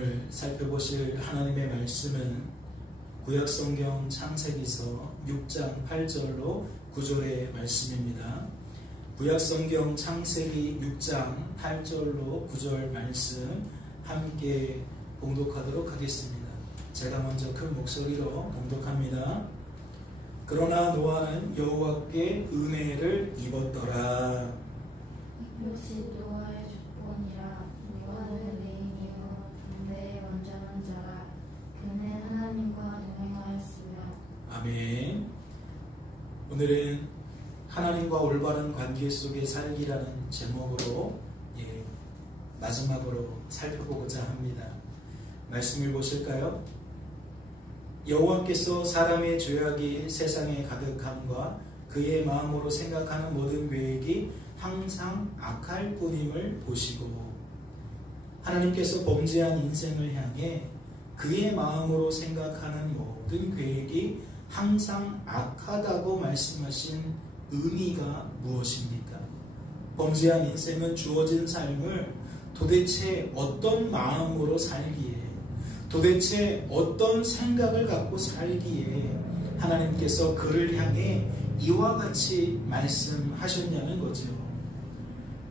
오늘 살펴보실 하나님의 말씀은 구약성경 창세기서 6장 8절로 9절의 말씀입니다. 구약성경 창세기 6장 8절로 9절 말씀 함께 봉독하도록 하겠습니다. 제가 먼저 큰 목소리로 봉독합니다. 그러나 노아는 여호와께 은혜를 입었더라. 이것이 노아의 조건이라. 노아는 의인이요 담대에 완전한 자라. 그는 하나님과 동행하였으며. 아멘. 오늘은 하나님과 올바른 관계 속에 살기라는 제목으로 마지막으로 살펴보고자 합니다. 말씀을 보실까요? 여호와께서 사람의 죄악이 세상에 가득함과 그의 마음으로 생각하는 모든 계획이 항상 악할 뿐임을 보시고, 하나님께서 범죄한 인생을 향해 그의 마음으로 생각하는 모든 계획이 항상 악하다고 말씀하신 의미가 무엇입니까? 범죄한 인생은 주어진 삶을 도대체 어떤 마음으로 살기에, 도대체 어떤 생각을 갖고 살기에 하나님께서 그를 향해 이와 같이 말씀하셨냐는 거죠.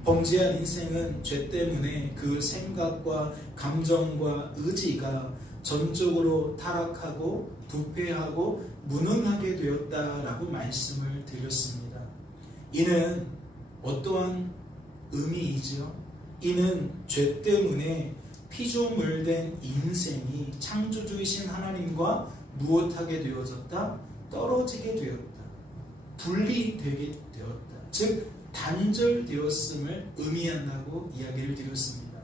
범죄한 인생은 죄 때문에 그 생각과 감정과 의지가 전적으로 타락하고 부패하고 무능하게 되었다라고 말씀을 드렸습니다. 이는 어떠한 의미이죠? 이는 죄 때문에 피조물된 인생이 창조주이신 하나님과 무엇하게 되어졌다? 떨어지게 되었다. 분리되게 되었다. 즉 단절되었음을 의미한다고 이야기를 드렸습니다.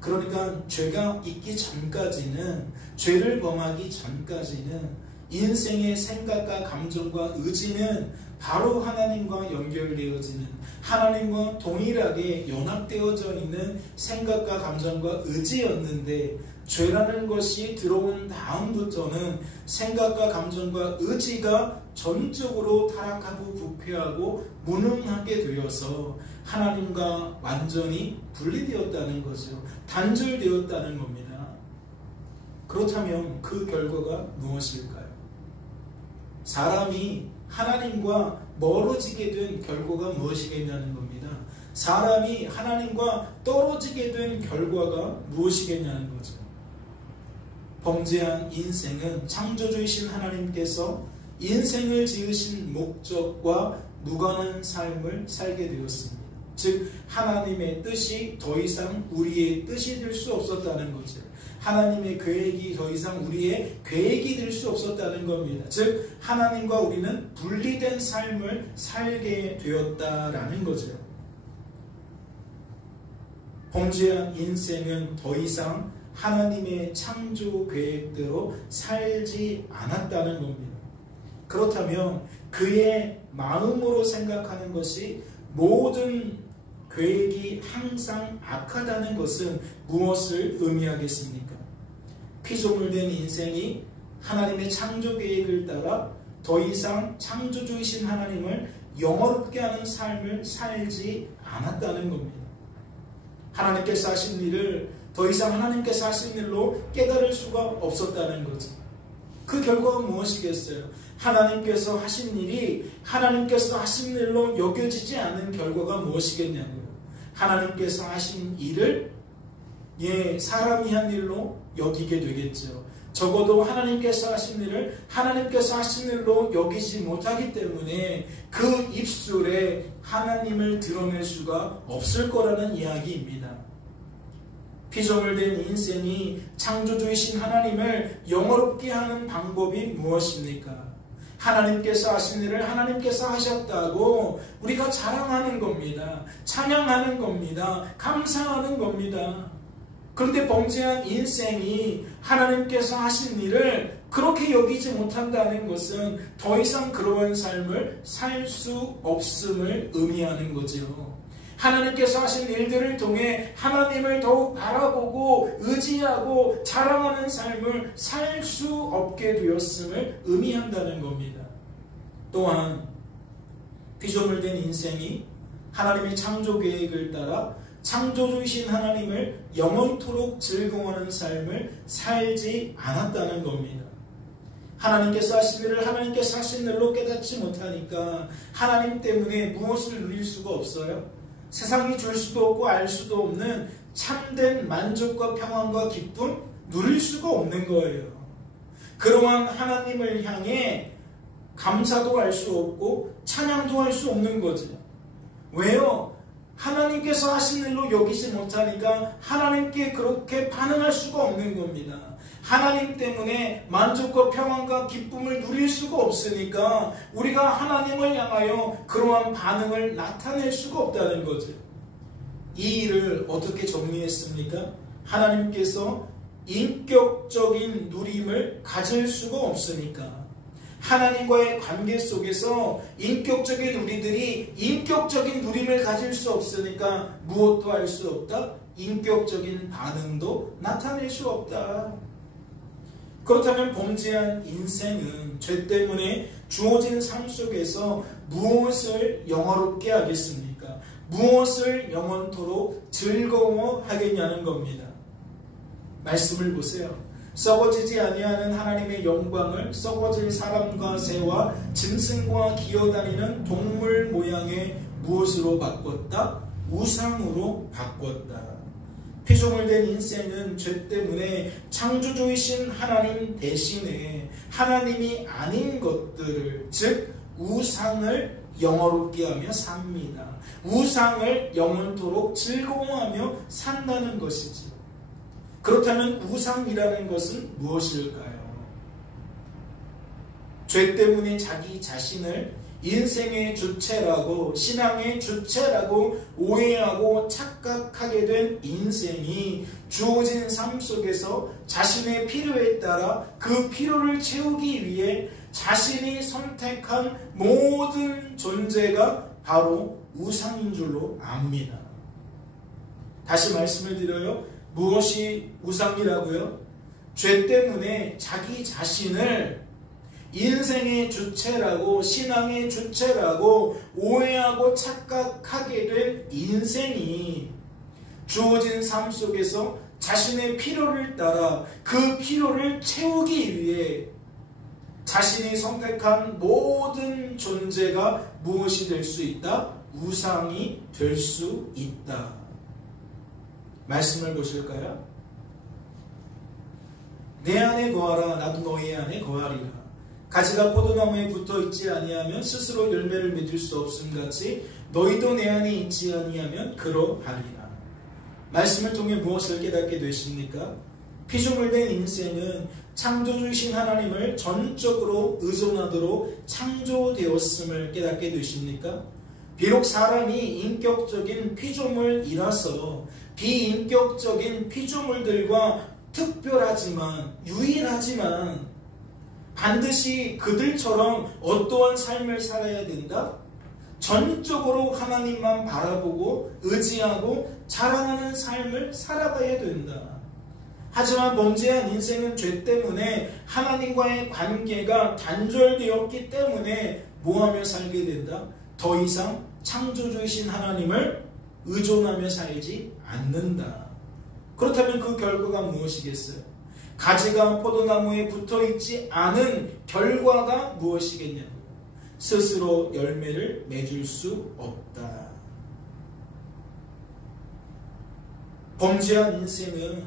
그러니까 죄가 있기 전까지는, 죄를 범하기 전까지는 인생의 생각과 감정과 의지는 바로 하나님과 연결되어지는, 하나님과 동일하게 연합되어져 있는 생각과 감정과 의지였는데, 죄라는 것이 들어온 다음부터는 생각과 감정과 의지가 전적으로 타락하고 부패하고 무능하게 되어서 하나님과 완전히 분리되었다는 거죠. 단절되었다는 겁니다. 그렇다면 그 결과가 무엇일까요? 사람이 하나님과 멀어지게 된 결과가 무엇이겠냐는 겁니다. 사람이 하나님과 떨어지게 된 결과가 무엇이겠냐는 거죠. 범죄한 인생은 창조주이신 하나님께서 인생을 지으신 목적과 무관한 삶을 살게 되었습니다. 즉 하나님의 뜻이 더 이상 우리의 뜻이 될 수 없었다는 거죠. 하나님의 계획이 더 이상 우리의 계획이 될 수 없었다는 겁니다. 즉 하나님과 우리는 분리된 삶을 살게 되었다라는 거죠. 범죄한 인생은 더 이상 하나님의 창조 계획대로 살지 않았다는 겁니다. 그렇다면 그의 마음으로 생각하는 것이 모든 계획이 항상 악하다는 것은 무엇을 의미하겠습니까? 피조물된 인생이 하나님의 창조 계획을 따라 더 이상 창조주이신 하나님을 영화롭게 하는 삶을 살지 않았다는 겁니다. 하나님께서 하신 일을 더 이상 하나님께서 하신 일로 깨달을 수가 없었다는 거죠. 그 결과가 무엇이겠어요? 하나님께서 하신 일이 하나님께서 하신 일로 여겨지지 않는 결과가 무엇이겠냐고요. 하나님께서 하신 일을 사람이 한 일로 여기게 되겠죠. 적어도 하나님께서 하신 일을 하나님께서 하신 일로 여기지 못하기 때문에 그 입술에 하나님을 드러낼 수가 없을 거라는 이야기입니다. 피조물된 인생이 창조주이신 하나님을 영화롭게 하는 방법이 무엇입니까? 하나님께서 하신 일을 하나님께서 하셨다고 우리가 자랑하는 겁니다. 찬양하는 겁니다. 감사하는 겁니다. 그런데 범죄한 인생이 하나님께서 하신 일을 그렇게 여기지 못한다는 것은 더 이상 그러한 삶을 살 수 없음을 의미하는 거죠. 하나님께서 하신 일들을 통해 하나님을 더욱 바라보고 의지하고 자랑하는 삶을 살 수 없게 되었음을 의미한다는 겁니다. 또한 피조물된 인생이 하나님의 창조 계획을 따라 창조주이신 하나님을 영원토록 즐거워하는 삶을 살지 않았다는 겁니다. 하나님께서 하신 일을 하나님께서 하신 일로 깨닫지 못하니까 하나님 때문에 무엇을 누릴 수가 없어요? 세상이 줄 수도 없고 알 수도 없는 참된 만족과 평안과 기쁨 누릴 수가 없는 거예요. 그러한 하나님을 향해 감사도 할 수 없고 찬양도 할 수 없는 거죠. 왜요? 하나님께서 하신 일로 여기지 못하니까 하나님께 그렇게 반응할 수가 없는 겁니다. 하나님 때문에 만족과 평안과 기쁨을 누릴 수가 없으니까 우리가 하나님을 향하여 그러한 반응을 나타낼 수가 없다는 거죠. 이 일을 어떻게 정리했습니까? 하나님께서 인격적인 누림을 가질 수가 없으니까, 하나님과의 관계 속에서 인격적인 우리들이 인격적인 누림을 가질 수 없으니까 무엇도 할 수 없다? 인격적인 반응도 나타낼 수 없다. 그렇다면 범죄한 인생은 죄 때문에 주어진 삶 속에서 무엇을 영화롭게 하겠습니까? 무엇을 영원토록 즐거워하겠냐는 겁니다. 말씀을 보세요. 썩어지지 아니하는 하나님의 영광을 썩어질 사람과 새와 짐승과 기어다니는 동물 모양의 무엇으로 바꿨다? 우상으로 바꿨다. 피조물된 인생은 죄 때문에 창조주이신 하나님 대신에 하나님이 아닌 것들을, 즉 우상을 영화롭게 하며 삽니다. 우상을 영원토록 즐거워하며 산다는 것이지. 그렇다면 우상이라는 것은 무엇일까요? 죄 때문에 자기 자신을 인생의 주체라고, 신앙의 주체라고 오해하고 착각하게 된 인생이 주어진 삶 속에서 자신의 필요에 따라 그 필요를 채우기 위해 자신이 선택한 모든 존재가 바로 우상인 줄로 압니다. 다시 말씀을 드려요. 무엇이 우상이라고요? 죄 때문에 자기 자신을 인생의 주체라고, 신앙의 주체라고 오해하고 착각하게 된 인생이 주어진 삶 속에서 자신의 필요를 따라 그 필요를 채우기 위해 자신이 선택한 모든 존재가 무엇이 될 수 있다? 우상이 될 수 있다. 말씀을 보실까요? 내 안에 거하라, 나도 너희 안에 거하리라. 가지가 포도나무에 붙어있지 아니하면 스스로 열매를 맺을 수 없음같이 너희도 내 안에 있지 아니하면 그러하리라. 말씀을 통해 무엇을 깨닫게 되십니까? 피조물된 인생은 창조주이신 하나님을 전적으로 의존하도록 창조되었음을 깨닫게 되십니까? 비록 사람이 인격적인 피조물이라서 비인격적인 피조물들과 특별하지만, 유일하지만 반드시 그들처럼 어떠한 삶을 살아야 된다? 전적으로 하나님만 바라보고 의지하고 자랑하는 삶을 살아가야 된다. 하지만 범죄한 인생은 죄 때문에 하나님과의 관계가 단절되었기 때문에 뭐하며 살게 된다? 더 이상 창조주이신 하나님을 의존하며 살지 않는다. 그렇다면 그 결과가 무엇이겠어요? 가지가 포도나무에 붙어있지 않은 결과가 무엇이겠냐고요? 스스로 열매를 맺을 수 없다. 범죄한 인생은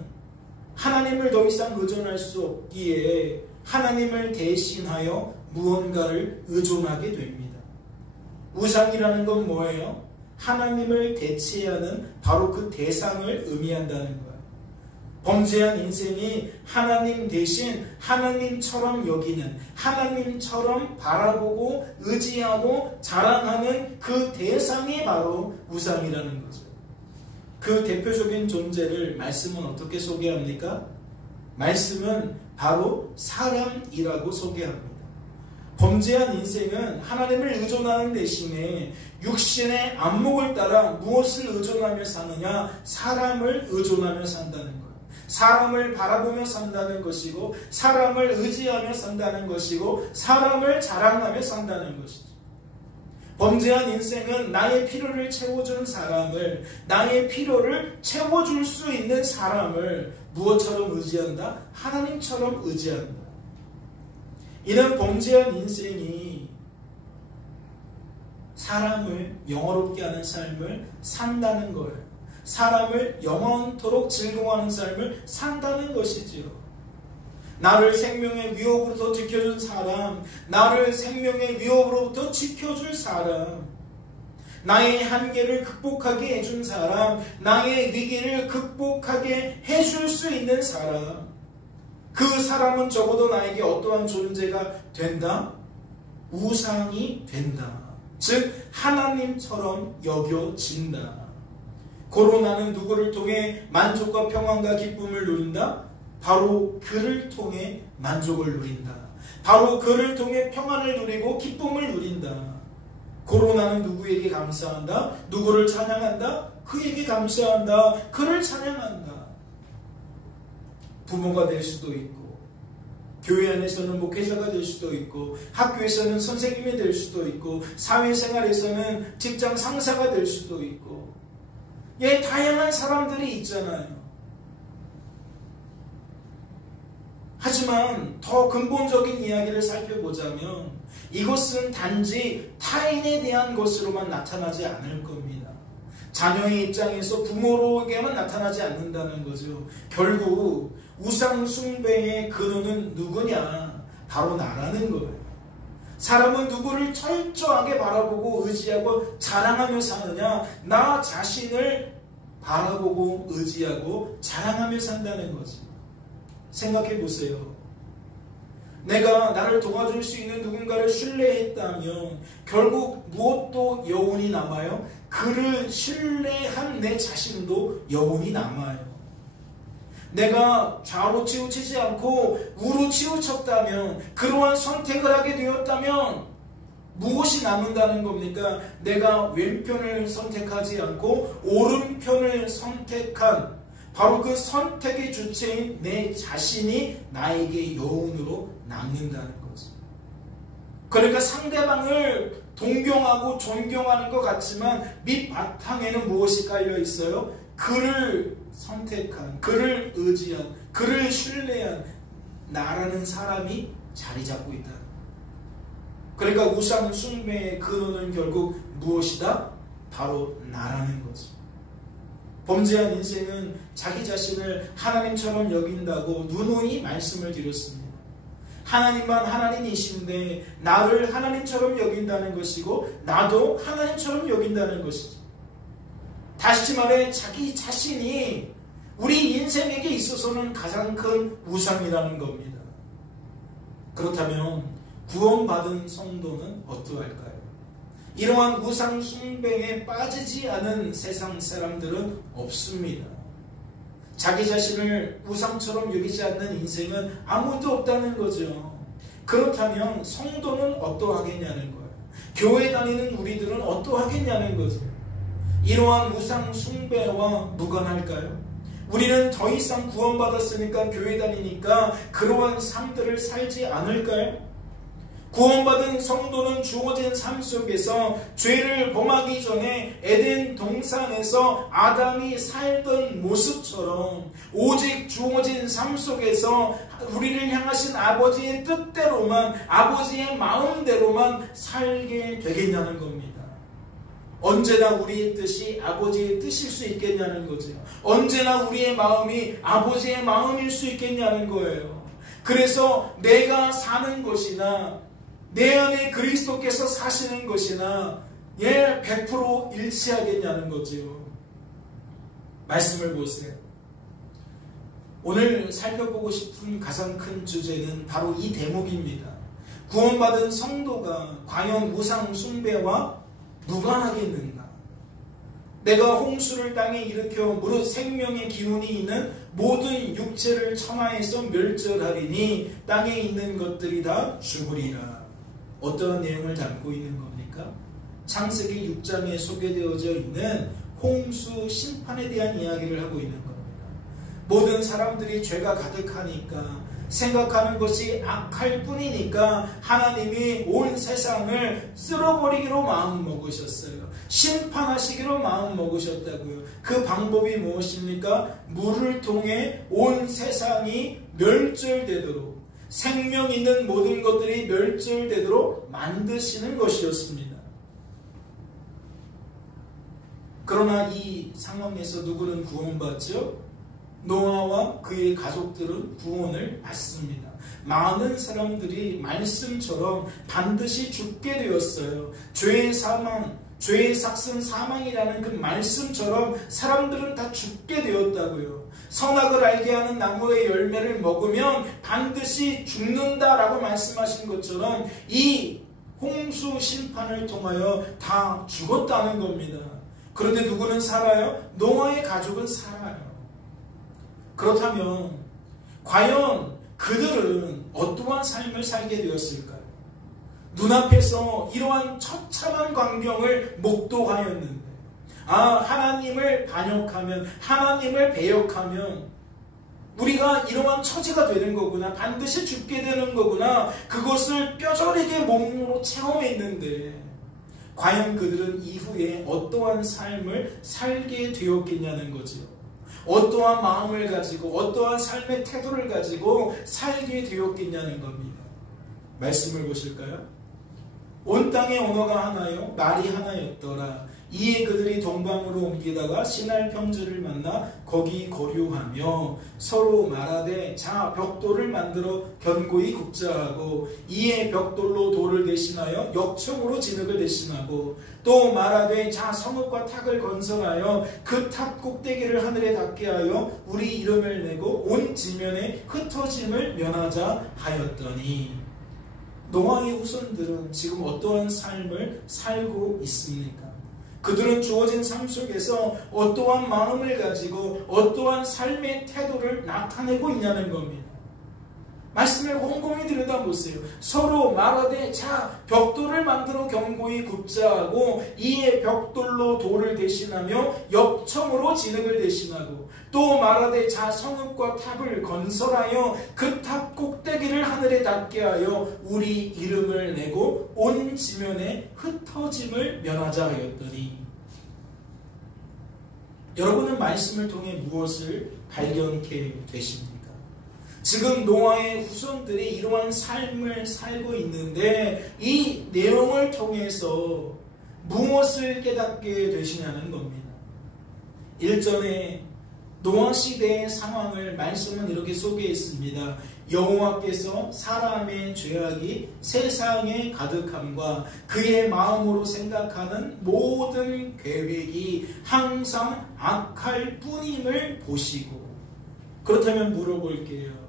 하나님을 더 이상 의존할 수 없기에 하나님을 대신하여 무언가를 의존하게 됩니다. 우상이라는 건 뭐예요? 하나님을 대체하는 바로 그 대상을 의미한다는 거예요. 범죄한 인생이 하나님 대신 하나님처럼 여기는, 하나님처럼 바라보고 의지하고 자랑하는 그 대상이 바로 우상이라는 거죠. 그 대표적인 존재를 말씀은 어떻게 소개합니까? 말씀은 바로 사람이라고 소개합니다. 범죄한 인생은 하나님을 의존하는 대신에 육신의 안목을 따라 무엇을 의존하며 사느냐? 사람을 의존하며 산다는 거예요. 사람을 바라보며 산다는 것이고, 사람을 의지하며 산다는 것이고, 사람을 자랑하며 산다는 것이죠. 범죄한 인생은 나의 필요를 채워주는 사람을, 나의 필요를 채워줄 수 있는 사람을 무엇처럼 의지한다? 하나님처럼 의지한다. 이는 범죄한 인생이 사람을 영화롭게 하는 삶을 산다는 거예요. 사람을 영원토록 즐거워하는 삶을 산다는 것이지요. 나를 생명의 위협으로부터 지켜준 사람, 나를 생명의 위협으로부터 지켜줄 사람, 나의 한계를 극복하게 해준 사람, 나의 위기를 극복하게 해줄 수 있는 사람, 그 사람은 적어도 나에게 어떠한 존재가 된다? 우상이 된다. 즉 하나님처럼 여겨진다. 고로 나는 누구를 통해 만족과 평안과 기쁨을 누린다? 바로 그를 통해 만족을 누린다. 바로 그를 통해 평안을 누리고 기쁨을 누린다. 고로 나는 누구에게 감사한다? 누구를 찬양한다? 그에게 감사한다. 그를 찬양한다. 부모가 될 수도 있고, 교회 안에서는 목회자가 될 수도 있고, 학교에서는 선생님이 될 수도 있고, 사회생활에서는 직장 상사가 될 수도 있고, 다양한 사람들이 있잖아요. 하지만 더 근본적인 이야기를 살펴보자면 이것은 단지 타인에 대한 것으로만 나타나지 않을 겁니다. 자녀의 입장에서 부모로에게만 나타나지 않는다는 거죠. 결국 우상 숭배의 근원은 누구냐? 바로 나라는 거예요. 사람은 누구를 철저하게 바라보고 의지하고 자랑하며 사느냐? 나 자신을 바라보고 의지하고 자랑하며 산다는 거죠. 생각해 보세요. 내가 나를 도와줄 수 있는 누군가를 신뢰했다면 결국 무엇도 여운이 남아요? 그를 신뢰한 내 자신도 여운이 남아요. 내가 좌로 치우치지 않고 우로 치우쳤다면, 그러한 선택을 하게 되었다면 무엇이 남는다는 겁니까? 내가 왼편을 선택하지 않고 오른편을 선택한 바로 그 선택의 주체인 내 자신이 나에게 여운으로 남는다는 거죠. 그러니까 상대방을 동경하고 존경하는 것 같지만 밑바탕에는 무엇이 깔려 있어요? 그를 선택한, 그를 의지한, 그를 신뢰한 나라는 사람이 자리 잡고 있다. 그러니까 우상 숭배의 근원은 결국 무엇이다? 바로 나라는 거죠. 범죄한 인생은 자기 자신을 하나님처럼 여긴다고 누누이 말씀을 드렸습니다. 하나님만 하나님이신데 나를 하나님처럼 여긴다는 것이고 나도 하나님처럼 여긴다는 것이죠. 다시 말해 자기 자신이 우리 인생에게 있어서는 가장 큰 우상이라는 겁니다. 그렇다면 구원받은 성도는 어떠할까요? 이러한 우상 숭배에 빠지지 않은 세상 사람들은 없습니다. 자기 자신을 우상처럼 여기지 않는 인생은 아무도 없다는 거죠. 그렇다면 성도는 어떠하겠냐는 거예요. 교회 다니는 우리들은 어떠하겠냐는 거죠. 이러한 우상 숭배와 무관할까요? 우리는 더 이상 구원받았으니까 교회 다니니까 그러한 삶들을 살지 않을까요? 구원받은 성도는 주어진 삶 속에서 죄를 범하기 전에 에덴 동산에서 아담이 살던 모습처럼 오직 주어진 삶 속에서 우리를 향하신 아버지의 뜻대로만, 아버지의 마음대로만 살게 되겠냐는 겁니다. 언제나 우리의 뜻이 아버지의 뜻일 수 있겠냐는 거죠. 언제나 우리의 마음이 아버지의 마음일 수 있겠냐는 거예요. 그래서 내가 사는 것이나 내 안에 그리스도께서 사시는 것이나 100% 일치하겠냐는 거죠. 말씀을 보세요. 오늘 살펴보고 싶은 가장 큰 주제는 바로 이 대목입니다. 구원받은 성도가 과연 우상 숭배와 무관하겠는가? 내가 홍수를 땅에 일으켜 무릇 생명의 기운이 있는 모든 육체를 천하에서 멸절하리니 땅에 있는 것들이 다 죽으리라. 어떠한 내용을 담고 있는 겁니까? 창세기 6장에 소개되어져 있는 홍수 심판에 대한 이야기를 하고 있는 겁니다. 모든 사람들이 죄가 가득하니까 생각하는 것이 악할 뿐이니까 하나님이 온 세상을 쓸어버리기로 마음먹으셨어요. 심판하시기로 마음먹으셨다고요. 그 방법이 무엇입니까? 물을 통해 온 세상이 멸절되도록, 생명 있는 모든 것들이 멸절되도록 만드시는 것이었습니다. 그러나 이 상황에서 누구는 구원받죠? 노아와 그의 가족들은 구원을 받습니다. 많은 사람들이 말씀처럼 반드시 죽게 되었어요. 죄의 사망, 죄의 삭슨 사망이라는 그 말씀처럼 사람들은 다 죽게 되었다고요. 선악을 알게 하는 나무의 열매를 먹으면 반드시 죽는다라고 말씀하신 것처럼 이 홍수 심판을 통하여 다 죽었다는 겁니다. 그런데 누구는 살아요? 노아의 가족은 살아요. 그렇다면 과연 그들은 어떠한 삶을 살게 되었을까요? 눈앞에서 이러한 처참한 광경을 목도하였는데, 하나님을 반역하면, 하나님을 배역하면 우리가 이러한 처지가 되는 거구나, 반드시 죽게 되는 거구나, 그것을 뼈저리게 몸으로 체험했는데 과연 그들은 이후에 어떠한 삶을 살게 되었겠냐는 거죠. 어떠한 마음을 가지고, 어떠한 삶의 태도를 가지고 살게 되었겠냐는 겁니다. 말씀을 보실까요? 온 땅의 언어가 하나요, 말이 하나였더라. 이에 그들이 동방으로 옮기다가 시날 평지를 만나 거기 거류하며 서로 말하되, 자 벽돌을 만들어 견고히 굽자하고, 이에 벽돌로 돌을 대신하여 역청으로 진흙을 대신하고, 또 말하되, 자 성읍과 탑을 건설하여 그 탑 꼭대기를 하늘에 닿게 하여 우리 이름을 내고 온 지면에 흩어짐을 면하자 하였더니, 노아의 후손들은 지금 어떠한 삶을 살고 있습니까? 그들은 주어진 삶 속에서 어떠한 마음을 가지고 어떠한 삶의 태도를 나타내고 있냐는 겁니다. 말씀을 곰곰이 들여다보세요. 서로 말하되, 자 벽돌을 만들어 견고히 굽자하고, 이에 벽돌로 돌을 대신하며 역청으로 진흙을 대신하고, 또 말하되, 자 성읍과 탑을 건설하여 그 탑 꼭대기를 하늘에 닿게 하여 우리 이름을 내고 온 지면에 흩어짐을 면하자 하였더니, 여러분은 말씀을 통해 무엇을 발견케 되십니까? 지금 노아의 후손들이 이러한 삶을 살고 있는데 이 내용을 통해서 무엇을 깨닫게 되시냐는 겁니다. 일전에 노아 시대의 상황을 말씀은 이렇게 소개했습니다. 여호와께서 사람의 죄악이 세상에 가득함과 그의 마음으로 생각하는 모든 계획이 항상 악할 뿐임을 보시고, 그렇다면 물어볼게요.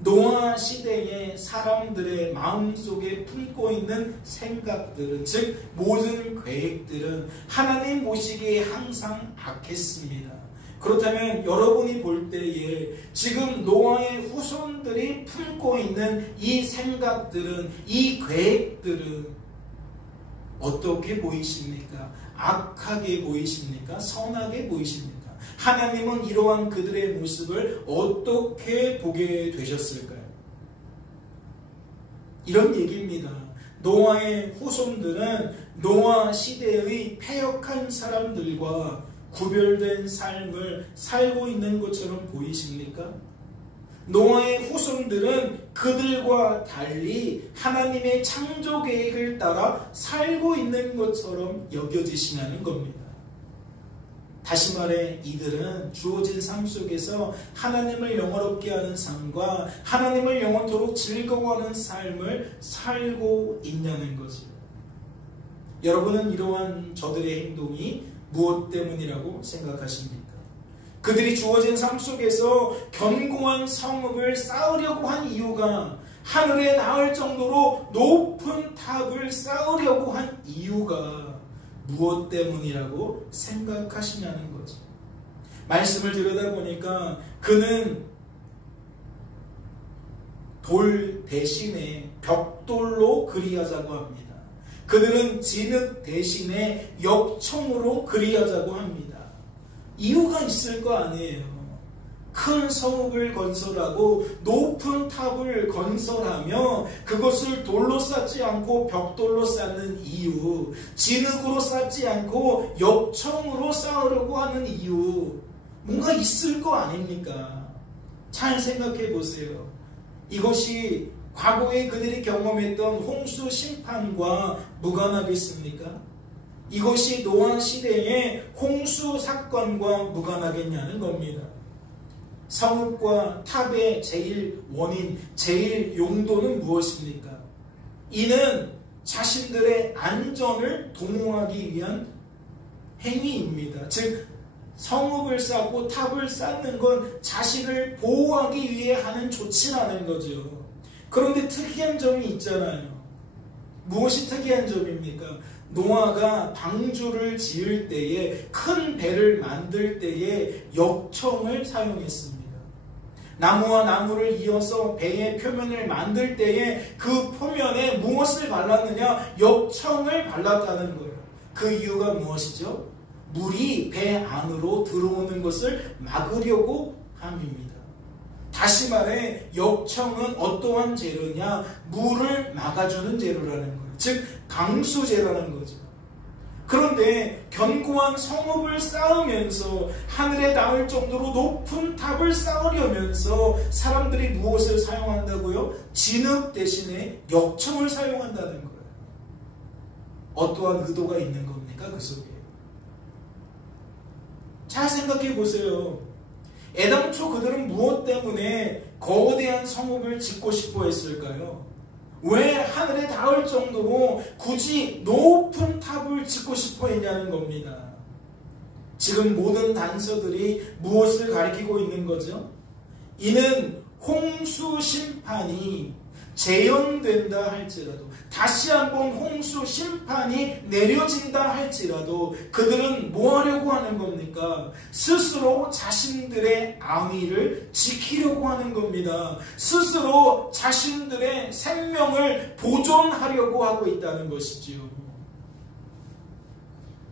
노아 시대의 사람들의 마음속에 품고 있는 생각들은, 즉 모든 계획들은 하나님 보시기에 항상 악했습니다. 그렇다면 여러분이 볼 때에 지금 노아의 후손들이 품고 있는 이 생각들은, 이 계획들은 어떻게 보이십니까? 악하게 보이십니까? 선하게 보이십니까? 하나님은 이러한 그들의 모습을 어떻게 보게 되셨을까요? 이런 얘기입니다. 노아의 후손들은 노아 시대의 패역한 사람들과 구별된 삶을 살고 있는 것처럼 보이십니까? 노아의 후손들은 그들과 달리 하나님의 창조 계획을 따라 살고 있는 것처럼 여겨지시냐는 겁니다. 다시 말해 이들은 주어진 삶 속에서 하나님을 영원롭게 하는 삶과 하나님을 영원토록 즐거워하는 삶을 살고 있냐는 거죠. 여러분은 이러한 저들의 행동이 무엇 때문이라고 생각하십니까? 그들이 주어진 삶 속에서 견고한 성읍을 쌓으려고 한 이유가, 하늘에 닿을 정도로 높은 탑을 쌓으려고 한 이유가 무엇 때문이라고 생각하시냐는 거죠. 말씀을 들여다보니까 그는 돌 대신에 벽돌로 그리하자고 합니다. 그들은 진흙 대신에 역청으로 그리하자고 합니다. 이유가 있을 거 아니에요. 큰 성읍을 건설하고 높은 탑을 건설하며 그것을 돌로 쌓지 않고 벽돌로 쌓는 이유, 진흙으로 쌓지 않고 역청으로 쌓으려고 하는 이유, 뭔가 있을 거 아닙니까? 잘 생각해 보세요. 이것이 과거에 그들이 경험했던 홍수 심판과 무관하겠습니까? 이것이 노아 시대의 홍수 사건과 무관하겠냐는 겁니다. 성읍과 탑의 제일 원인, 제일 용도는 무엇입니까? 이는 자신들의 안전을 도모하기 위한 행위입니다. 즉 성읍을 쌓고 탑을 쌓는 건 자신을 보호하기 위해 하는 조치라는 거죠. 그런데 특이한 점이 있잖아요. 무엇이 특이한 점입니까? 노아가 방주를 지을 때에, 큰 배를 만들 때에 역청을 사용했습니다. 나무와 나무를 이어서 배의 표면을 만들 때에 그 표면에 무엇을 발랐느냐? 역청을 발랐다는 거예요. 그 이유가 무엇이죠? 물이 배 안으로 들어오는 것을 막으려고 함입니다. 다시 말해 역청은 어떠한 재료냐? 물을 막아주는 재료라는 거예요. 즉 강수재라는 거죠. 그런데 견고한 성읍을 쌓으면서 하늘에 닿을 정도로 높은 탑을 쌓으려면서 사람들이 무엇을 사용한다고요? 진흙 대신에 역청을 사용한다는 거예요. 어떠한 의도가 있는 겁니까? 그 속에. 잘 생각해 보세요. 애당초 그들은 무엇 때문에 거대한 성읍을 짓고 싶어 했을까요? 왜 하늘에 닿을 정도로 굳이 높은 탑을 짓고 싶어 했냐는 겁니다. 지금 모든 단서들이 무엇을 가리키고 있는 거죠? 이는 홍수 심판이 재현된다 할지라도, 다시 한번 홍수 심판이 내려진다 할지라도 그들은 뭐 하려고 하는 겁니까? 스스로 자신들의 안위를 지키려고 하는 겁니다. 스스로 자신들의 생명을 보존하려고 하고 있다는 것이지요.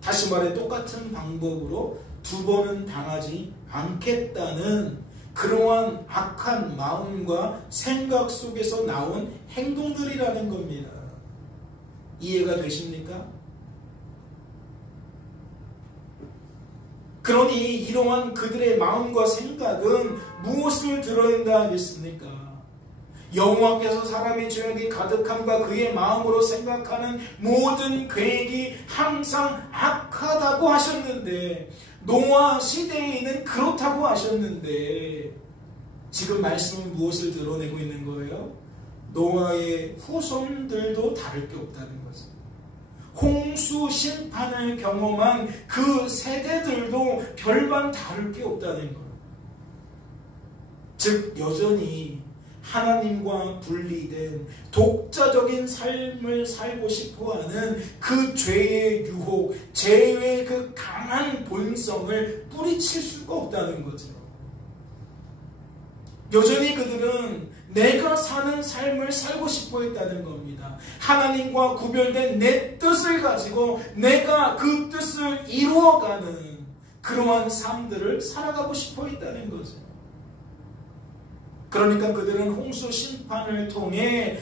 다시 말해 똑같은 방법으로 두 번은 당하지 않겠다는 그러한 악한 마음과 생각 속에서 나온 행동들이라는 겁니다. 이해가 되십니까? 그러니 이러한 그들의 마음과 생각은 무엇을 드러낸다 하겠습니까? 여호와께서 사람의 죄악이 가득함과 그의 마음으로 생각하는 모든 계획이 항상 악하다고 하셨는데, 노아 시대에는 그렇다고 하셨는데, 지금 말씀은 무엇을 드러내고 있는 거예요? 노아의 후손들도 다를 게 없다는 거죠. 홍수 심판을 경험한 그 세대들도 별반 다를 게 없다는 거예요. 즉 여전히 하나님과 분리된 독자적인 삶을 살고 싶어하는 그 죄의 유혹, 죄의 그 강한 본성을 뿌리칠 수가 없다는 거죠. 여전히 그들은 내가 사는 삶을 살고 싶어 했다는 겁니다. 하나님과 구별된 내 뜻을 가지고 내가 그 뜻을 이루어가는 그러한 삶들을 살아가고 싶어 했다는 거죠. 그러니까 그들은 홍수 심판을 통해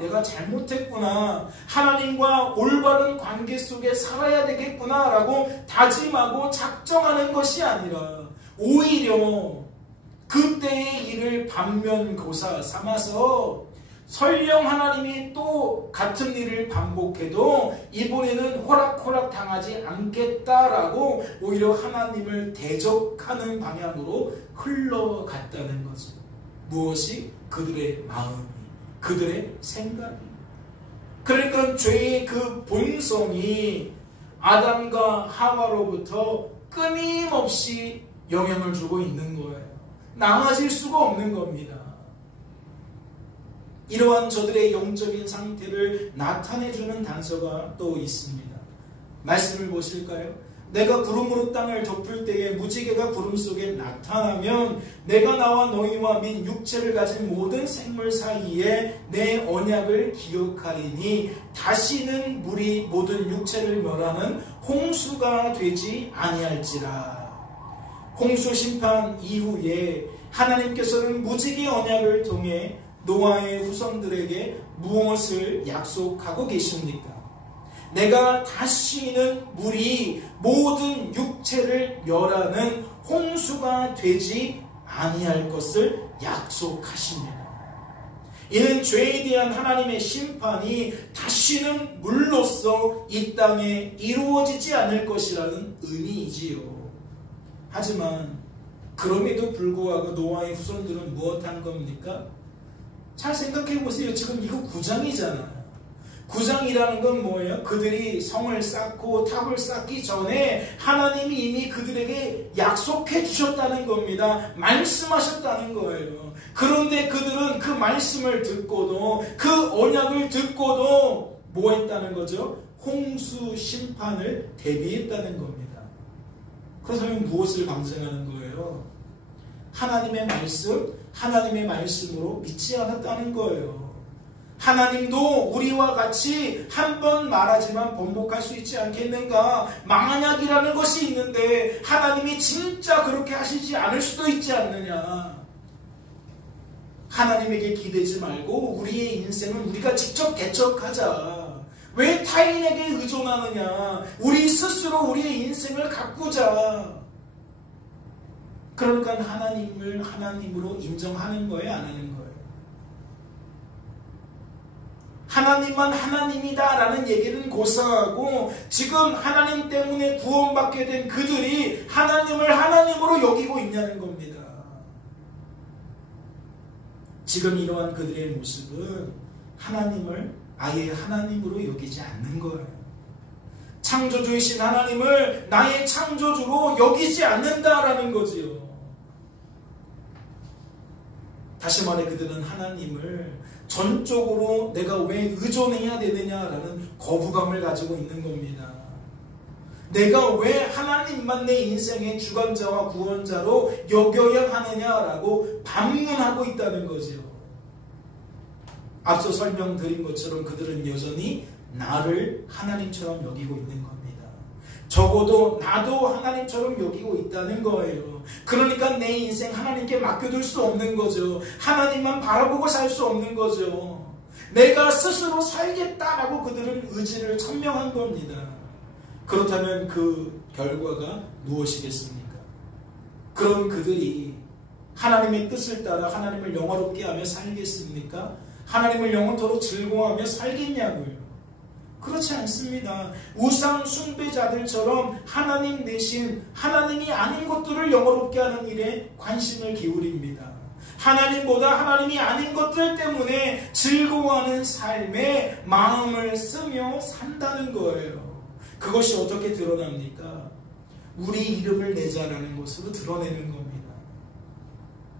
내가 잘못했구나, 하나님과 올바른 관계 속에 살아야 되겠구나 라고 다짐하고 작정하는 것이 아니라 오히려 그때의 일을 반면교사 삼아서 설령 하나님이 또 같은 일을 반복해도 이번에는 호락호락 당하지 않겠다라고 오히려 하나님을 대적하는 방향으로 흘러갔다는 거죠. 무엇이? 그들의 마음이, 그들의 생각이. 그러니까 죄의 그 본성이 아담과 하와로부터 끊임없이 영향을 주고 있는 거예요. 나아질 수가 없는 겁니다. 이러한 저들의 영적인 상태를 나타내주는 단서가 또 있습니다. 말씀을 보실까요? 내가 구름으로 땅을 덮을 때에 무지개가 구름 속에 나타나면 내가 나와 너희와 및 육체를 가진 모든 생물 사이에 내 언약을 기억하리니 다시는 물이 모든 육체를 멸하는 홍수가 되지 아니할지라. 홍수 심판 이후에 하나님께서는 무지개 언약을 통해 노아의 후손들에게 무엇을 약속하고 계십니까? 내가 다시는 물이 모든 육체를 멸하는 홍수가 되지 아니할 것을 약속하십니다. 이는 죄에 대한 하나님의 심판이 다시는 물로써 이 땅에 이루어지지 않을 것이라는 의미이지요. 하지만 그럼에도 불구하고 노아의 후손들은 무엇한 겁니까? 잘 생각해 보세요. 지금 이거 9장이잖아요. 9장이라는 건 뭐예요? 그들이 성을 쌓고 탑을 쌓기 전에 하나님이 이미 그들에게 약속해 주셨다는 겁니다. 말씀하셨다는 거예요. 그런데 그들은 그 말씀을 듣고도, 그 언약을 듣고도 뭐 했다는 거죠? 홍수 심판을 대비했다는 겁니다. 그렇다면 무엇을 방증하는 거예요? 하나님의 말씀, 하나님의 말씀으로 믿지 않았다는 거예요. 하나님도 우리와 같이 한 번 말하지만 번복할 수 있지 않겠는가? 망언약이라는 것이 있는데 하나님이 진짜 그렇게 하시지 않을 수도 있지 않느냐? 하나님에게 기대지 말고 우리의 인생은 우리가 직접 개척하자. 왜 타인에게 의존하느냐? 우리 스스로 우리의 인생을 가꾸자. 그러니까 하나님을 하나님으로 인정하는 거예요, 안 하는 거예요? 하나님만 하나님이다 라는 얘기는 고사하고, 지금 하나님 때문에 구원받게 된 그들이 하나님을 하나님으로 여기고 있냐는 겁니다. 지금 이러한 그들의 모습은 하나님을 아예 하나님으로 여기지 않는 거예요. 창조주이신 하나님을 나의 창조주로 여기지 않는다라는 거지요. 다시 말해 그들은 하나님을 전적으로 내가 왜 의존해야 되느냐라는 거부감을 가지고 있는 겁니다. 내가 왜 하나님만 내 인생의 주관자와 구원자로 여겨야 하느냐라고 반문하고 있다는 거죠. 앞서 설명드린 것처럼 그들은 여전히 나를 하나님처럼 여기고 있는 겁니다. 적어도 나도 하나님처럼 여기고 있다는 거예요. 그러니까 내 인생 하나님께 맡겨둘 수 없는 거죠. 하나님만 바라보고 살 수 없는 거죠. 내가 스스로 살겠다라고 그들은 의지를 천명한 겁니다. 그렇다면 그 결과가 무엇이겠습니까? 그런 그들이 하나님의 뜻을 따라 하나님을 영화롭게 하며 살겠습니까? 하나님을 영원토록 즐거워하며 살겠냐고요? 그렇지 않습니다. 우상 숭배자들처럼 하나님 대신 하나님이 아닌 것들을 영화롭게 하는 일에 관심을 기울입니다. 하나님보다 하나님이 아닌 것들 때문에 즐거워하는 삶에 마음을 쓰며 산다는 거예요. 그것이 어떻게 드러납니까? 우리 이름을 내자라는 것으로 드러내는 겁니다.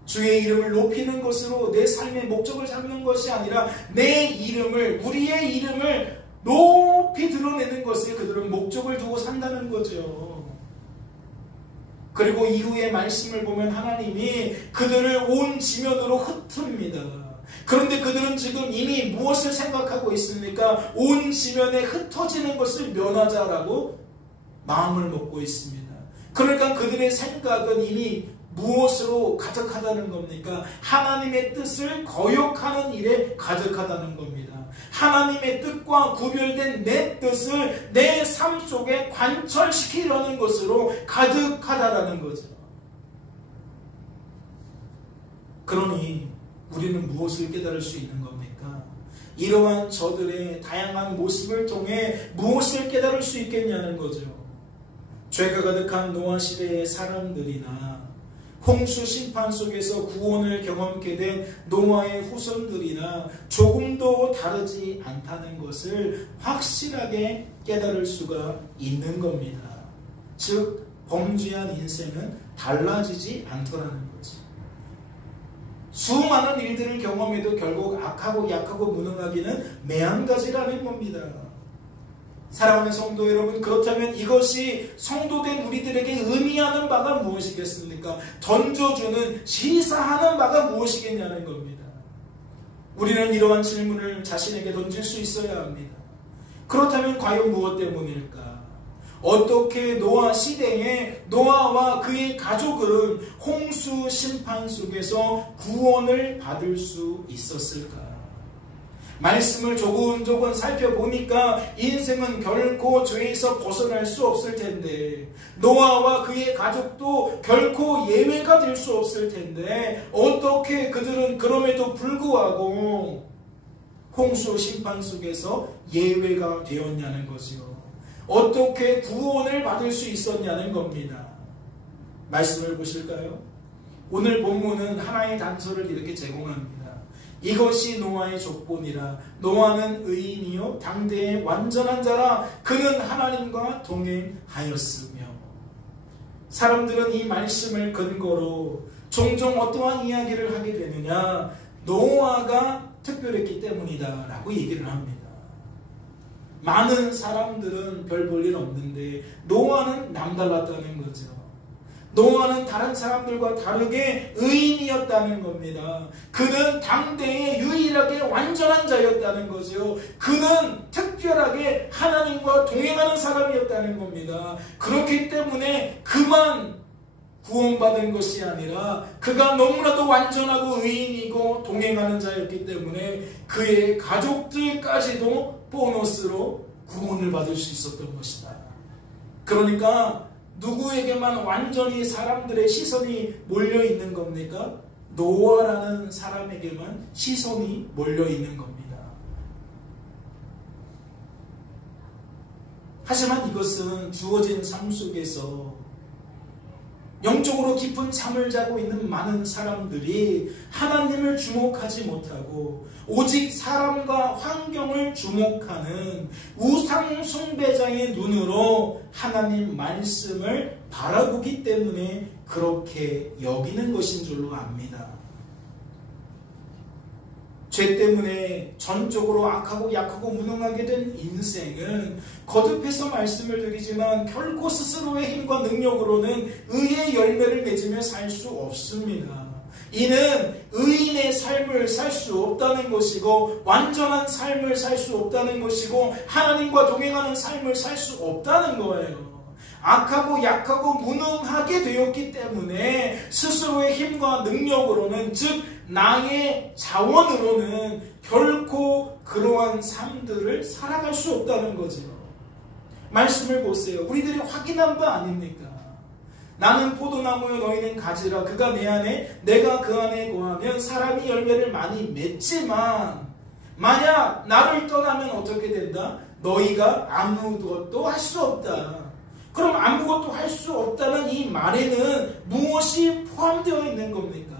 주의 이름을 높이는 것으로 내 삶의 목적을 잡는 것이 아니라 내 이름을, 우리의 이름을 높이 드러내는 것에 그들은 목적을 두고 산다는 거죠. 그리고 이후의 말씀을 보면 하나님이 그들을 온 지면으로 흩습니다. 그런데 그들은 지금 이미 무엇을 생각하고 있습니까? 온 지면에 흩어지는 것을 면하자라고 마음을 먹고 있습니다. 그러니까 그들의 생각은 이미 무엇으로 가득하다는 겁니까? 하나님의 뜻을 거역하는 일에 가득하다는 겁니다. 하나님의 뜻과 구별된 내 뜻을 내 삶 속에 관철시키려는 것으로 가득하다라는 거죠. 그러니 우리는 무엇을 깨달을 수 있는 겁니까? 이러한 저들의 다양한 모습을 통해 무엇을 깨달을 수 있겠냐는 거죠. 죄가 가득한 노아 시대의 사람들이나 홍수 심판 속에서 구원을 경험케 된 노아의 후손들이나 조금도 다르지 않다는 것을 확실하게 깨달을 수가 있는 겁니다. 즉 범죄한 인생은 달라지지 않더라는 거지. 수많은 일들을 경험해도 결국 악하고 약하고 무능하기는 매한가지라는 겁니다. 사랑하는 성도 여러분, 그렇다면 이것이 성도된 우리들에게 의미하는 바가 무엇이겠습니까? 던져주는, 시사하는 바가 무엇이겠냐는 겁니다. 우리는 이러한 질문을 자신에게 던질 수 있어야 합니다. 그렇다면 과연 무엇 때문일까? 어떻게 노아 시대에 노아와 그의 가족은 홍수 심판 속에서 구원을 받을 수 있었을까? 말씀을 조금조금 살펴보니까 인생은 결코 죄에서 벗어날 수 없을 텐데, 노아와 그의 가족도 결코 예외가 될 수 없을 텐데, 어떻게 그들은 그럼에도 불구하고 홍수 심판 속에서 예외가 되었냐는 거지요. 어떻게 구원을 받을 수 있었냐는 겁니다. 말씀을 보실까요? 오늘 본문은 하나의 단서를 이렇게 제공합니다. 이것이 노아의 족본이라. 노아는 의인이요 당대의 완전한 자라. 그는 하나님과 동행하였으며. 사람들은 이 말씀을 근거로 종종 어떠한 이야기를 하게 되느냐, 노아가 특별했기 때문이다 라고 얘기를 합니다. 많은 사람들은 별 볼 일 없는데 노아는 남달랐다는 거죠. 노아는 다른 사람들과 다르게 의인이었다는 겁니다. 그는 당대에 유일하게 완전한 자였다는 거죠. 그는 특별하게 하나님과 동행하는 사람이었다는 겁니다. 그렇기 때문에 그만 구원받은 것이 아니라 그가 너무나도 완전하고 의인이고 동행하는 자였기 때문에 그의 가족들까지도 보너스로 구원을 받을 수 있었던 것이다. 그러니까 누구에게만 완전히 사람들의 시선이 몰려있는 겁니까? 노아라는 사람에게만 시선이 몰려있는 겁니다. 하지만 이것은 주어진 삶 속에서 영적으로 깊은 잠을 자고 있는 많은 사람들이 하나님을 주목하지 못하고 오직 사람과 환경을 주목하는 우상 숭배자의 눈으로 하나님 말씀을 바라보기 때문에 그렇게 여기는 것인 줄로 압니다. 죄 때문에 전적으로 악하고 약하고 무능하게 된 인생은 거듭해서 말씀을 드리지만 결코 스스로의 힘과 능력으로는 의의 열매를 맺으며 살 수 없습니다. 이는 의인의 삶을 살 수 없다는 것이고 완전한 삶을 살 수 없다는 것이고 하나님과 동행하는 삶을 살 수 없다는 거예요. 악하고 약하고 무능하게 되었기 때문에 스스로의 힘과 능력으로는, 즉 나의 자원으로는 결코 그러한 삶들을 살아갈 수 없다는 거죠. 말씀을 보세요. 우리들이 확인한 바 아닙니까? 나는 포도나무여 너희는 가지라. 그가 내 안에 내가 그 안에 거하면 사람이 열매를 많이 맺지만 만약 나를 떠나면 어떻게 된다? 너희가 아무것도 할 수 없다. 그럼 아무것도 할 수 없다는 이 말에는 무엇이 포함되어 있는 겁니까?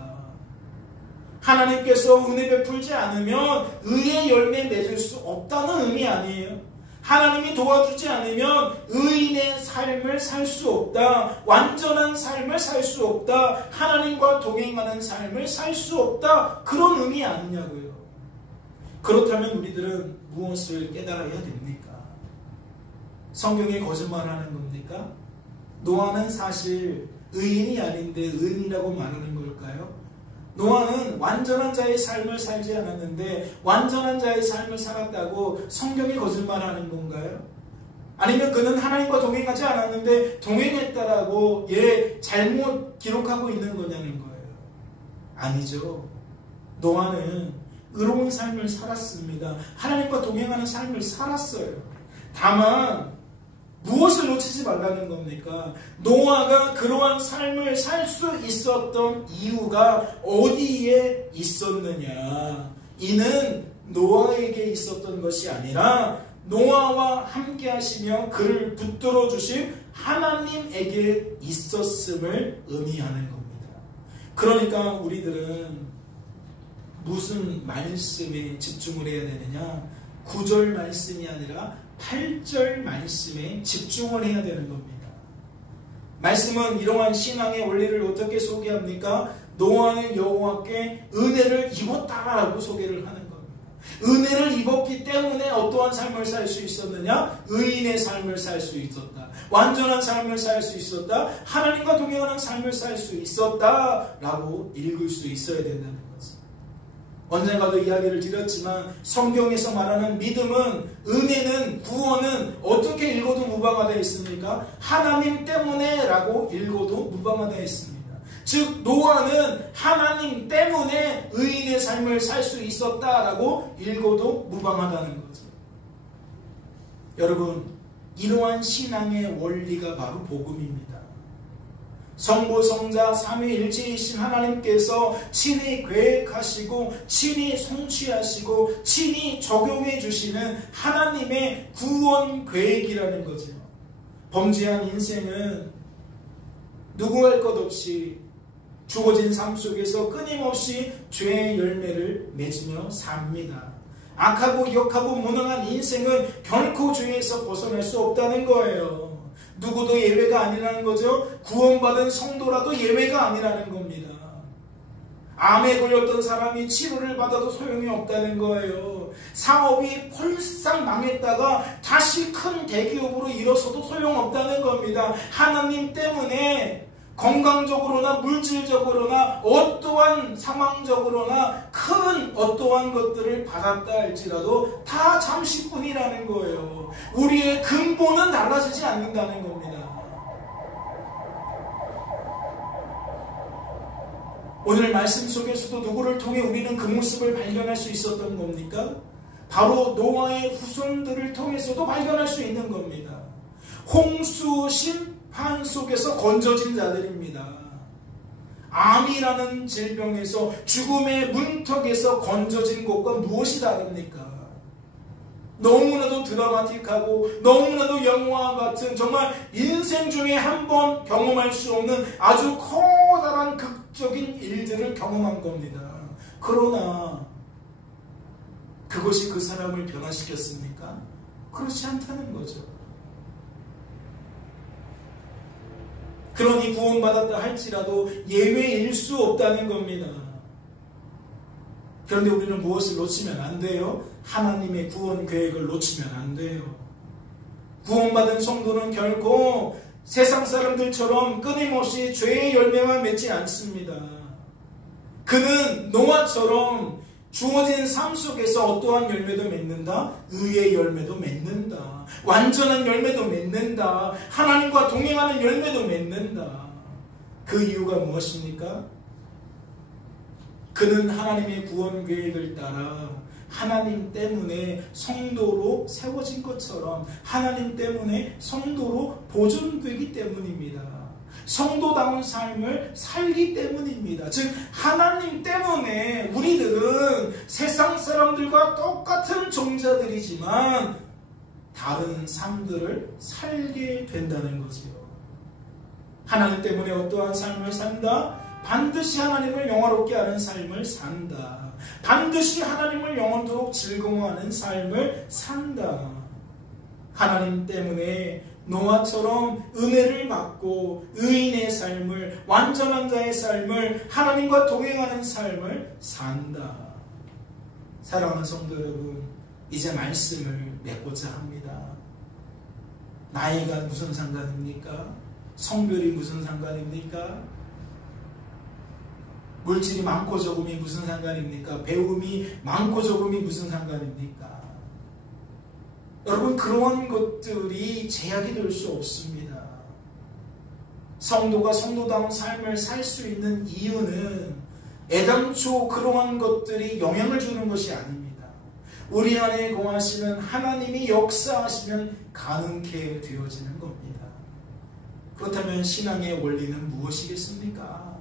하나님께서 은혜 베풀지 않으면 의의 열매 맺을 수 없다는 의미 아니에요? 하나님이 도와주지 않으면 의인의 삶을 살 수 없다. 완전한 삶을 살 수 없다. 하나님과 동행하는 삶을 살 수 없다. 그런 의미 아니냐고요. 그렇다면 우리들은 무엇을 깨달아야 됩니까? 성경에 거짓말하는 겁니까? 노아는 사실 의인이 아닌데 의인이라고 말하는 걸까요? 노아는 완전한 자의 삶을 살지 않았는데 완전한 자의 삶을 살았다고 성경이 거짓말하는 건가요? 아니면 그는 하나님과 동행하지 않았는데 동행했다라고 잘못 기록하고 있는 거냐는 거예요. 아니죠. 노아는 의로운 삶을 살았습니다. 하나님과 동행하는 삶을 살았어요. 다만 무엇을 놓치지 말라는 겁니까? 노아가 그러한 삶을 살 수 있었던 이유가 어디에 있었느냐? 이는 노아에게 있었던 것이 아니라 노아와 함께 하시며 그를 붙들어 주신 하나님에게 있었음을 의미하는 겁니다. 그러니까 우리들은 무슨 말씀에 집중을 해야 되느냐? 9절 말씀이 아니라 8절 말씀에 집중을 해야 되는 겁니다. 말씀은 이러한 신앙의 원리를 어떻게 소개합니까? 노아는 여호와께 은혜를 입었다라고 소개를 하는 겁니다. 은혜를 입었기 때문에 어떠한 삶을 살 수 있었느냐? 의인의 삶을 살 수 있었다. 완전한 삶을 살 수 있었다. 하나님과 동행하는 삶을 살 수 있었다라고 읽을 수 있어야 된다는 거죠. 언젠가도 이야기를 드렸지만 성경에서 말하는 믿음은, 은혜는, 구원은 어떻게 읽어도 무방하되어 있습니까? 하나님 때문에 라고 읽어도 무방하되어 있습니다. 즉 노아는 하나님 때문에 의인의 삶을 살 수 있었다라고 읽어도 무방하다는 거죠. 여러분, 이러한 신앙의 원리가 바로 복음입니다. 성부, 성자, 삼위일체이신 하나님께서 친히 계획하시고 친히 성취하시고 친히 적용해 주시는 하나님의 구원 계획이라는 거죠. 범죄한 인생은 누구할 것 없이 주어진 삶 속에서 끊임없이 죄의 열매를 맺으며 삽니다. 악하고 기억하고 무능한 인생은 결코 죄에서 벗어날 수 없다는 거예요. 누구도 예외가 아니라는 거죠. 구원받은 성도라도 예외가 아니라는 겁니다. 암에 걸렸던 사람이 치료를 받아도 소용이 없다는 거예요. 사업이 폴싹 망했다가 다시 큰 대기업으로 일어서도 소용없다는 겁니다. 하나님 때문에 건강적으로나 물질적으로나 어떠한 상황적으로나 큰 어떠한 것들을 받았다 할지라도 다 잠시뿐이라는 거예요. 우리의 근본은 달라지지 않는다는 겁니다. 오늘 말씀 속에서도 누구를 통해 우리는 그 모습을 발견할 수 있었던 겁니까? 바로 노아의 후손들을 통해서도 발견할 수 있는 겁니다. 홍수 심판 속에서 건져진 자들입니다. 암이라는 질병에서, 죽음의 문턱에서 건져진 것과 무엇이 다릅니까? 너무나도 드라마틱하고 너무나도 영화와 같은, 정말 인생 중에 한 번 경험할 수 없는 아주 커다란 극적인 일들을 경험한 겁니다. 그러나 그것이 그 사람을 변화시켰습니까? 그렇지 않다는 거죠. 그러니 구원받았다 할지라도 예외일 수 없다는 겁니다. 그런데 우리는 무엇을 놓치면 안 돼요? 하나님의 구원 계획을 놓치면 안 돼요. 구원받은 성도는 결코 세상 사람들처럼 끊임없이 죄의 열매만 맺지 않습니다. 그는 노아처럼 주어진 삶 속에서 어떠한 열매도 맺는다? 의의 열매도 맺는다. 완전한 열매도 맺는다. 하나님과 동행하는 열매도 맺는다. 그 이유가 무엇입니까? 그는 하나님의 구원 계획을 따라 하나님 때문에 성도로 세워진 것처럼 하나님 때문에 성도로 보존되기 때문입니다. 성도다운 삶을 살기 때문입니다. 즉 하나님 때문에 우리들은 세상 사람들과 똑같은 종자들이지만 다른 삶들을 살게 된다는 거지요. 하나님 때문에 어떠한 삶을 산다? 반드시 하나님을 영화롭게 하는 삶을 산다. 반드시 하나님을 영원토록 즐거워하는 삶을 산다. 하나님 때문에 노아처럼 은혜를 받고 의인의 삶을, 완전한 자의 삶을, 하나님과 동행하는 삶을 산다. 사랑하는 성도 여러분, 이제 말씀을 맺고자 합니다. 나이가 무슨 상관입니까? 성별이 무슨 상관입니까? 물질이 많고 적음이 무슨 상관입니까? 배움이 많고 적음이 무슨 상관입니까? 여러분, 그러한 것들이 제약이 될 수 없습니다. 성도가 성도다운 삶을 살 수 있는 이유는 애당초 그러한 것들이 영향을 주는 것이 아닙니다. 우리 안에 거하시는 하나님이 역사하시면 가능케 되어지는 겁니다. 그렇다면 신앙의 원리는 무엇이겠습니까?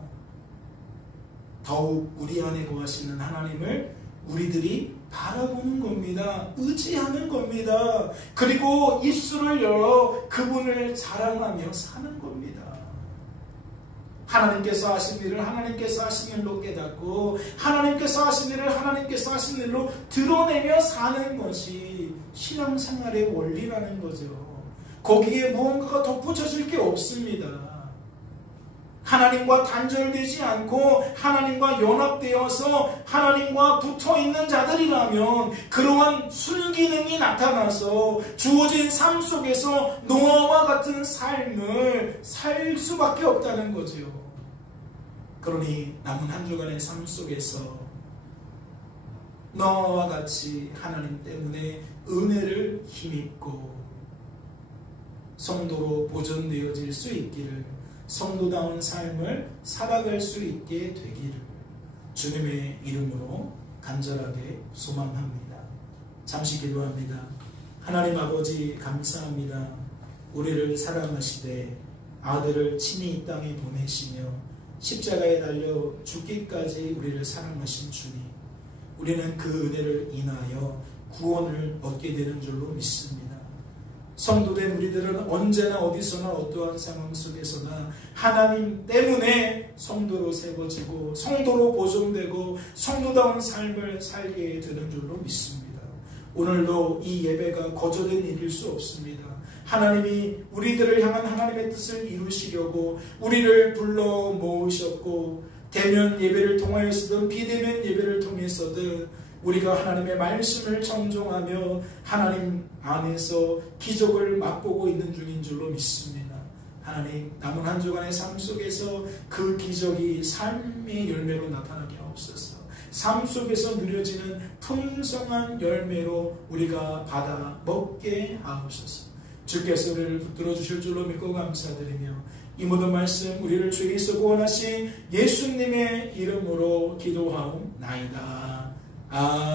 더욱 우리 안에 거하시는 하나님을 우리들이 바라보는 겁니다. 의지하는 겁니다. 그리고 입술을 열어 그분을 자랑하며 사는 겁니다. 하나님께서 하신 일을 하나님께서 하신 일로 깨닫고 하나님께서 하신 일을 하나님께서 하신 일로 드러내며 사는 것이 신앙생활의 원리라는 거죠. 거기에 무언가가 덧붙여질 게 없습니다. 하나님과 단절되지 않고 하나님과 연합되어서 하나님과 붙어있는 자들이라면 그러한 순기능이 나타나서 주어진 삶 속에서 노아와 같은 삶을 살 수밖에 없다는 거지요. 그러니 남은 한 주간의 삶 속에서 너와 같이 하나님 때문에 은혜를 힘입고 성도로 보존되어질 수 있기를, 성도다운 삶을 살아갈 수 있게 되기를 주님의 이름으로 간절하게 소망합니다. 잠시 기도합니다. 하나님 아버지 감사합니다. 우리를 사랑하시되 아들을 친히 이 땅에 보내시며 십자가에 달려 죽기까지 우리를 사랑하신 주님, 우리는 그 은혜를 인하여 구원을 얻게 되는 줄로 믿습니다. 성도된 우리들은 언제나 어디서나 어떠한 상황 속에서나 하나님 때문에 성도로 세워지고 성도로 보존되고 성도다운 삶을 살게 되는 줄로 믿습니다. 오늘도 이 예배가 거저된 일일 수 없습니다. 하나님이 우리들을 향한 하나님의 뜻을 이루시려고 우리를 불러 모으셨고, 대면 예배를 통하여서든 비대면 예배를 통해서든 우리가 하나님의 말씀을 청종하며 하나님 안에서 기적을 맛보고 있는 중인 줄로 믿습니다. 하나님, 남은 한 주간의 삶 속에서 그 기적이 삶의 열매로 나타나게 하옵소서. 삶 속에서 누려지는 풍성한 열매로 우리가 받아 먹게 하옵소서. 주께서 우리를 붙들어 주실 줄로 믿고 감사드리며 이 모든 말씀 우리를 주 예수 구원하신 예수님의 이름으로 기도하옵나이다. 아멘.